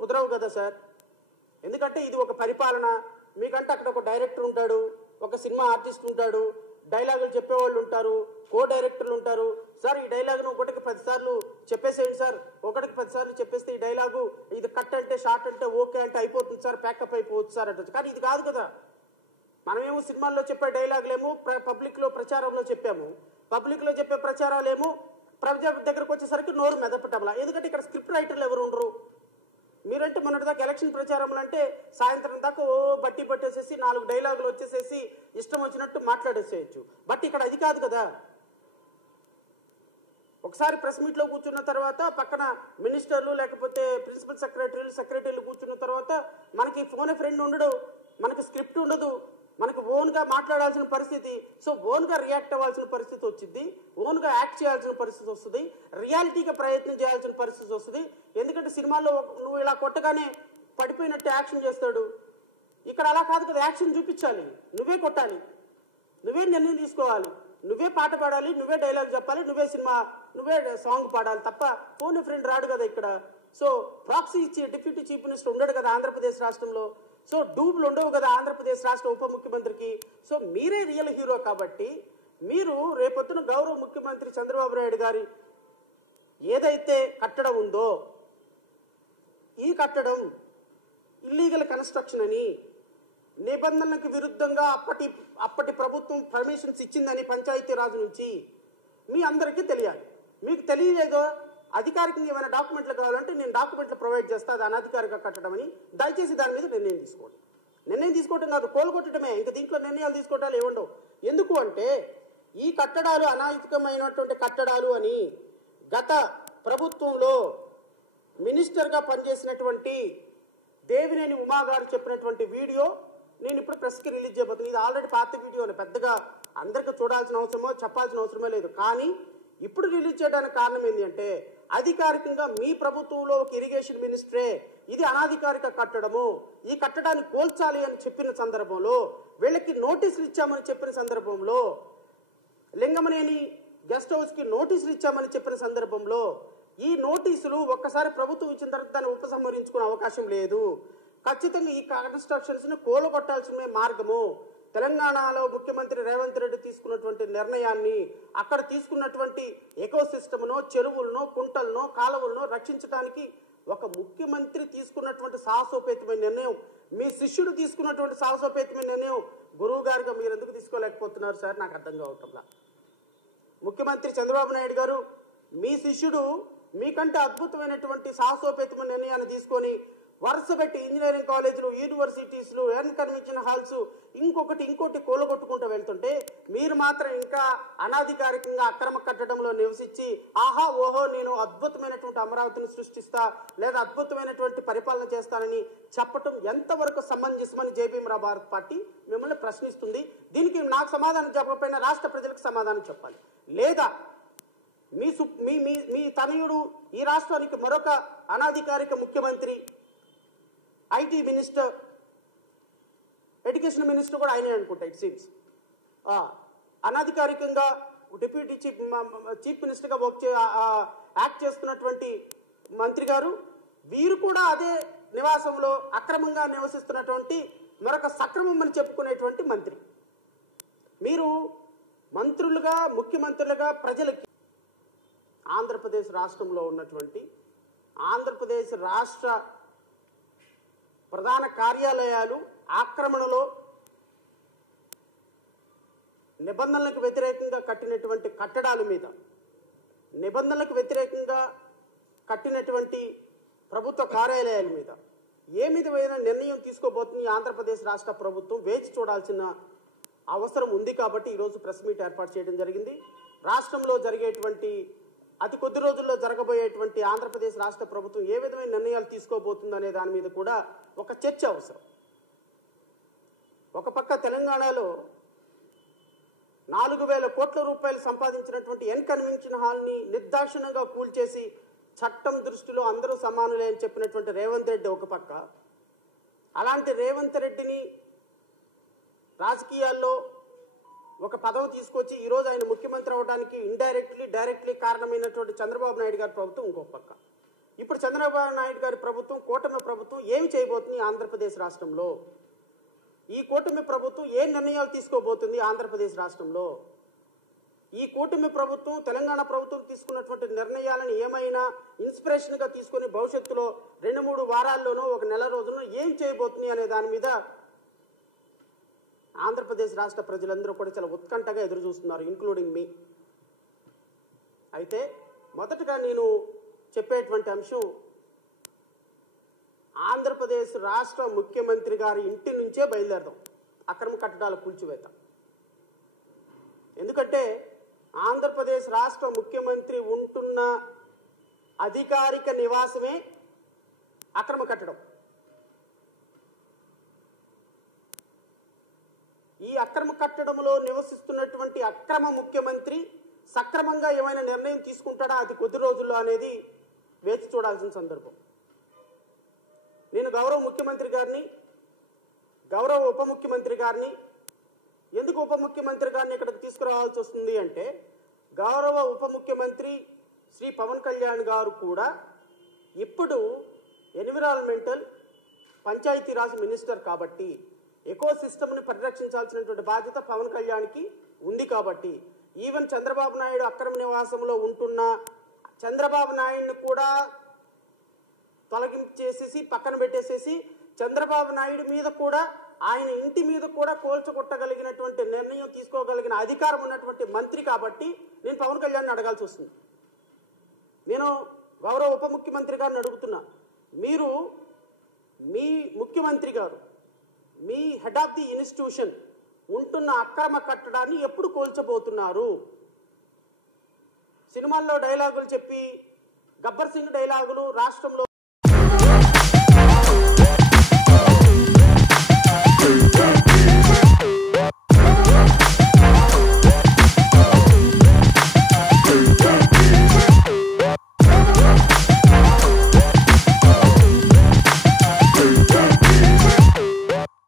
కుదరవు కదా సార్. ఎందుకంటే ఇది ఒక పరిపాలన. మీకంటే అక్కడ ఒక డైరెక్టర్ ఉంటాడు, ఒక సినిమా ఆర్టిస్ట్ ఉంటాడు, డైలాగులు చెప్పేవాళ్ళు ఉంటారు, కో డైరెక్టర్లు ఉంటారు. సార్ ఈ డైలాగ్ను ఒకటికి 10 సార్లు చెప్పేసేయండి సార్, ఒకటికి 10 సార్లు చెప్పేస్తే ఈ డైలాగు ఇది కట్ అంటే షార్ట్ అంటే ఓకే అంటే అయిపోతుంది సార్, ప్యాకప్ అయిపోవచ్చు సార్ అంటే. కానీ ఇది కాదు కదా. మనమేమో సినిమాల్లో చెప్పే డైలాగులేమో పబ్లిక్లో ప్రచారంలో చెప్పాము, పబ్లిక్లో చెప్పే ప్రచారాలేమో ప్రజల దగ్గరకు వచ్చేసరికి నోరు మెదపటంలా. ఎందుకంటే ఇక్కడ స్క్రిప్ట్ రైటర్లు ఎవరు ఉండరు. మీరంటే మొన్నటిదాకా ఎలక్షన్ ప్రచారంలో అంటే సాయంత్రం దాకా ఓ బట్టి పట్టేసేసి 4 డైలాగులు వచ్చేసేసి ఇష్టం వచ్చినట్టు మాట్లాడేసేయచ్చు. బట్ ఇక్కడ అది కాదు కదా. ఒకసారి ప్రెస్ మీట్లో కూర్చున్న తర్వాత పక్కన మినిస్టర్లు లేకపోతే ప్రిన్సిపల్ సెక్రటరీలు కూర్చున్న తర్వాత మనకి ఫోన్ ఏ ఫ్రెండ్ ఉండడు, మనకి స్క్రిప్ట్ ఉండదు, మనకు ఓన్గా మాట్లాడాల్సిన పరిస్థితి. సో ఓన్గా రియాక్ట్ అవ్వాల్సిన పరిస్థితి వచ్చింది, ఓన్గా యాక్ట్ చేయాల్సిన పరిస్థితి వస్తుంది, రియాలిటీగా ప్రయత్నం చేయాల్సిన పరిస్థితి వస్తుంది. ఎందుకంటే సినిమాల్లో నువ్వు ఇలా కొట్టగానే పడిపోయినట్టు యాక్షన్ చేస్తాడు. ఇక్కడ అలా కాదు కదా. యాక్షన్ చూపించాలి, నువ్వే కొట్టాలి, నువ్వే నిర్ణయం తీసుకోవాలి, నువ్వే పాట పాడాలి, నువ్వే డైలాగ్ చెప్పాలి, నువ్వే సాంగ్ పాడాలి తప్ప ఫోన్ ఫ్రెండ్ రాడు కదా ఇక్కడ. సో ప్రాక్సీ ఇచ్చి డిప్యూటీ చీఫ్ మినిస్టర్ ఉండడు కదా ఆంధ్రప్రదేశ్ రాష్ట్రంలో. సో డూబ్లు ఉండవు కదా ఆంధ్రప్రదేశ్ రాష్ట్ర ఉప ముఖ్యమంత్రికి. సో మీరే రియల్ హీరో కాబట్టి మీరు రేపొద్దున గౌరవ ముఖ్యమంత్రి చంద్రబాబు నాయుడు గారి ఏదైతే కట్టడం ఉందో, ఈ కట్టడం ఇల్లీగల్ కన్స్ట్రక్షన్ అని నిబంధనలకు విరుద్ధంగా అప్పటి ప్రభుత్వం పర్మిషన్స్ ఇచ్చిందని పంచాయతీరాజు నుంచి మీ అందరికీ తెలియాలి. మీకు తెలియలేదో అధికారికంగా ఏమైనా డాక్యుమెంట్లు కావాలంటే నేను డాక్యుమెంట్లు ప్రొవైడ్ చేస్తా, అది అనధికారిక కట్టడం అని. దయచేసి దాని మీద నిర్ణయం తీసుకోండి. నిర్ణయం తీసుకోవటం కాదు, కోలుకొట్టడమే. ఇంకా దీంట్లో నిర్ణయాలు తీసుకోవటాలు ఏముండవు. ఎందుకు అంటే ఈ కట్టడాలు అనైతికమైనటువంటి కట్టడాలు అని గత ప్రభుత్వంలో మినిస్టర్గా పనిచేసినటువంటి దేవినేని ఉమా గారు చెప్పినటువంటి వీడియో నేను ఇప్పుడు ప్రెస్కి రిలీజ్ చేయబోతున్నాను. ఇది ఆల్రెడీ పాత వీడియోనే, పెద్దగా అందరికీ చూడాల్సిన అవసరమో చెప్పాల్సిన అవసరమే లేదు. కానీ ఇప్పుడు రిలీజ్ చేయడానికి కారణం ఏంటి అంటే అధికారికంగా మీ ప్రభుత్వంలో ఒక ఇరిగేషన్ మినిస్టరే ఇది అనాధికారిక కట్టడము, ఈ కట్టడాన్ని కోల్చాలి అని చెప్పిన సందర్భంలో, వీళ్ళకి నోటీసులు ఇచ్చామని చెప్పిన సందర్భంలో, లింగమనేని గెస్ట్ హౌస్కి నోటీసులు ఇచ్చామని చెప్పిన సందర్భంలో ఈ నోటీసులు ఒక్కసారి ప్రభుత్వం ఇచ్చిన తర్వాత దాన్ని ఉపసంహరించుకునే అవకాశం లేదు. ఖచ్చితంగా ఈ కన్స్ట్రక్షన్స్ని కూలగొట్టాల్సిన మార్గము. తెలంగాణలో ముఖ్యమంత్రి రేవంత్ రెడ్డి తీసుకున్నటువంటి నిర్ణయాన్ని, అక్కడ తీసుకున్నటువంటి ఎకో సిస్టమ్నో, చెరువులనో, కుంటలనో, కాలువలనో రక్షించడానికి ఒక ముఖ్యమంత్రి తీసుకున్నటువంటి సాహసోపేతమైన నిర్ణయం, మీ శిష్యుడు తీసుకున్నటువంటి సాహసోపేతమైన నిర్ణయం గురువు గారుగా మీరు ఎందుకు తీసుకోలేకపోతున్నారు సార్? నాకు అర్థం కావటంలా. ముఖ్యమంత్రి చంద్రబాబు నాయుడు గారు మీ శిష్యుడు మీకంటే అద్భుతమైనటువంటి సాహసోపేతమైన నిర్ణయాన్ని తీసుకొని వరుస పెట్టి ఇంజనీరింగ్ కాలేజీలు, యూనివర్సిటీస్లు, కన్వెన్షన్ హాల్స్ ఇంకోటి కూలగొట్టుకుంటూ వెళ్తుంటే మీరు మాత్రం ఇంకా అనాధికారికంగా అక్రమ కట్టడంలో నివసించి ఆహా ఓహో నేను అద్భుతమైనటువంటి అమరావతిని సృష్టిస్తా లేదా అద్భుతమైనటువంటి పరిపాలన చేస్తానని చెప్పటం ఎంతవరకు సమంజసమని జేబీఎంరావు భారత్ పార్టీ మిమ్మల్ని ప్రశ్నిస్తుంది. దీనికి నాకు సమాధానం చెప్పకపోయినా రాష్ట్ర ప్రజలకు సమాధానం చెప్పాలి. లేదా మీ తనయుడు ఈ రాష్ట్రానికి మరొక అనాధికారిక ముఖ్యమంత్రి, ఐటీ మినిస్టర్, ఎడ్యుకేషన్ మినిస్టర్ కూడా ఆయనే అనుకుంటా ఇట్ సీమ్స్, అనాధికారికంగా డిప్యూటీ చీఫ్ మినిస్టర్గా యాక్ట్ చేస్తున్నటువంటి మంత్రి గారు, వీరు కూడా అదే నివాసంలో అక్రమంగా నివసిస్తున్నటువంటి మరొక సక్రమం అని చెప్పుకునేటువంటి మంత్రి. మీరు మంత్రులుగా, ముఖ్యమంత్రులుగా ప్రజలకి ఆంధ్రప్రదేశ్ రాష్ట్రంలో ఉన్నటువంటి ఆంధ్రప్రదేశ్ రాష్ట్ర ప్రధాన కార్యాలయాలు ఆక్రమణలో నిబంధనలకు వ్యతిరేకంగా కట్టినటువంటి కట్టడాల మీద, నిబంధనలకు వ్యతిరేకంగా కట్టినటువంటి ప్రభుత్వ కార్యాలయాల మీద ఏ విధమైన నిర్ణయం తీసుకోబోతుంది ఆంధ్రప్రదేశ్ రాష్ట్ర ప్రభుత్వం వేచి చూడాల్సిన అవసరం ఉంది. కాబట్టి ఈరోజు ప్రెస్ మీట్ ఏర్పాటు చేయడం జరిగింది. రాష్ట్రంలో జరిగేటువంటి అతి కొద్ది రోజుల్లో జరగబోయేటువంటి ఆంధ్రప్రదేశ్ రాష్ట్ర ప్రభుత్వం ఏ విధమైన నిర్ణయాలు తీసుకోబోతుందనే దాని మీద కూడా ఒక చర్చ అవసరం. ఒక పక్క తెలంగాణలో 4,000 కోట్ల రూపాయలు సంపాదించినటువంటి కన్వెన్షన్ హాల్ని నిర్దాక్షిణ్యంగా కూల్చేసి చట్టం దృష్టిలో అందరూ సమానులే అని చెప్పినటువంటి రేవంత్ రెడ్డి ఒక పక్క, అలాంటి రేవంత్ రెడ్డిని రాజకీయాల్లో ఒక పదవి తీసుకొచ్చి ఈరోజు ఆయన ముఖ్యమంత్రి అవడానికి డైరెక్ట్లీ కారణమైనటువంటి చంద్రబాబు నాయుడు గారి ప్రభుత్వం ఇంకొక పక్క. ఇప్పుడు చంద్రబాబు నాయుడు గారి ప్రభుత్వం, కూటమి ప్రభుత్వం ఏమి చేయబోతుంది ఆంధ్రప్రదేశ్ రాష్ట్రంలో? ఈ కూటమి ప్రభుత్వం ఏ నిర్ణయాలు తీసుకోబోతుంది ఆంధ్రప్రదేశ్ రాష్ట్రంలో? ఈ కూటమి ప్రభుత్వం తెలంగాణ ప్రభుత్వం తీసుకున్నటువంటి నిర్ణయాలను ఏమైనా ఇన్స్పిరేషన్గా తీసుకొని భవిష్యత్తులో 2-3 వారాల్లోనో 1 నెల రోజుల్లో ఏం చేయబోతుంది అనే దాని మీద ఆంధ్రప్రదేశ్ రాష్ట్ర ప్రజలందరూ కూడా చాలా ఉత్కంఠగా ఎదురు చూస్తున్నారు, ఇంక్లూడింగ్ మీ. అయితే మొదటగా నేను చెప్పేటువంటి అంశం, ఆంధ్రప్రదేశ్ రాష్ట్ర ముఖ్యమంత్రి గారి ఇంటి నుంచే బయలుదేరదాం అక్రమ కట్టడాల కూల్చివేత. ఎందుకంటే ఆంధ్రప్రదేశ్ రాష్ట్ర ముఖ్యమంత్రి ఉంటున్న అధికారిక నివాసమే అక్రమ కట్టడం. ఈ అక్రమ కట్టడంలో నివసిస్తున్నటువంటి అక్రమ ముఖ్యమంత్రి సక్రమంగా ఏమైనా నిర్ణయం తీసుకుంటాడా అది కొద్ది రోజుల్లో అనేది వేచి చూడాల్సిన సందర్భం. నేను గౌరవ ముఖ్యమంత్రి గారిని, గౌరవ ఉప ముఖ్యమంత్రి గారిని, ఎందుకు ఉప ముఖ్యమంత్రి గారిని ఇక్కడికి తీసుకురావాల్సి వస్తుంది అంటే, గౌరవ ఉప ముఖ్యమంత్రి శ్రీ పవన్ కళ్యాణ్ గారు కూడా ఇప్పుడు ఎన్విరాన్మెంటల్ పంచాయతీరాజ్ మినిస్టర్ కాబట్టి ఎకో సిస్టమ్ని పరిరక్షించాల్సినటువంటి బాధ్యత పవన్ కళ్యాణ్కి ఉంది కాబట్టి, ఈవెన్ చంద్రబాబు నాయుడు అక్రమ నివాసంలో ఉంటున్న చంద్రబాబు నాయుడిని కూడా తొలగించేసేసి పక్కన పెట్టేసేసి చంద్రబాబు నాయుడు మీద కూడా, ఆయన ఇంటి మీద కూడా కోల్చగొట్టగలిగినటువంటి నిర్ణయం తీసుకోగలిగిన అధికారం ఉన్నటువంటి మంత్రి కాబట్టి నేను పవన్ కళ్యాణ్ని అడగాల్సి వస్తుంది. నేను గౌరవ ఉప ముఖ్యమంత్రి గారిని అడుగుతున్నా, మీరు మీ ముఖ్యమంత్రి గారు, మీ హెడ్ ఆఫ్ ది ఇన్స్టిట్యూషన్ ఉంటున్న అక్రమ కట్టడాన్ని ఎప్పుడు కోల్చబోతున్నారు? సినిమాల్లో డైలాగులు చెప్పి, గబ్బర్ సింగ్ డైలాగులు రాష్ట్రంలో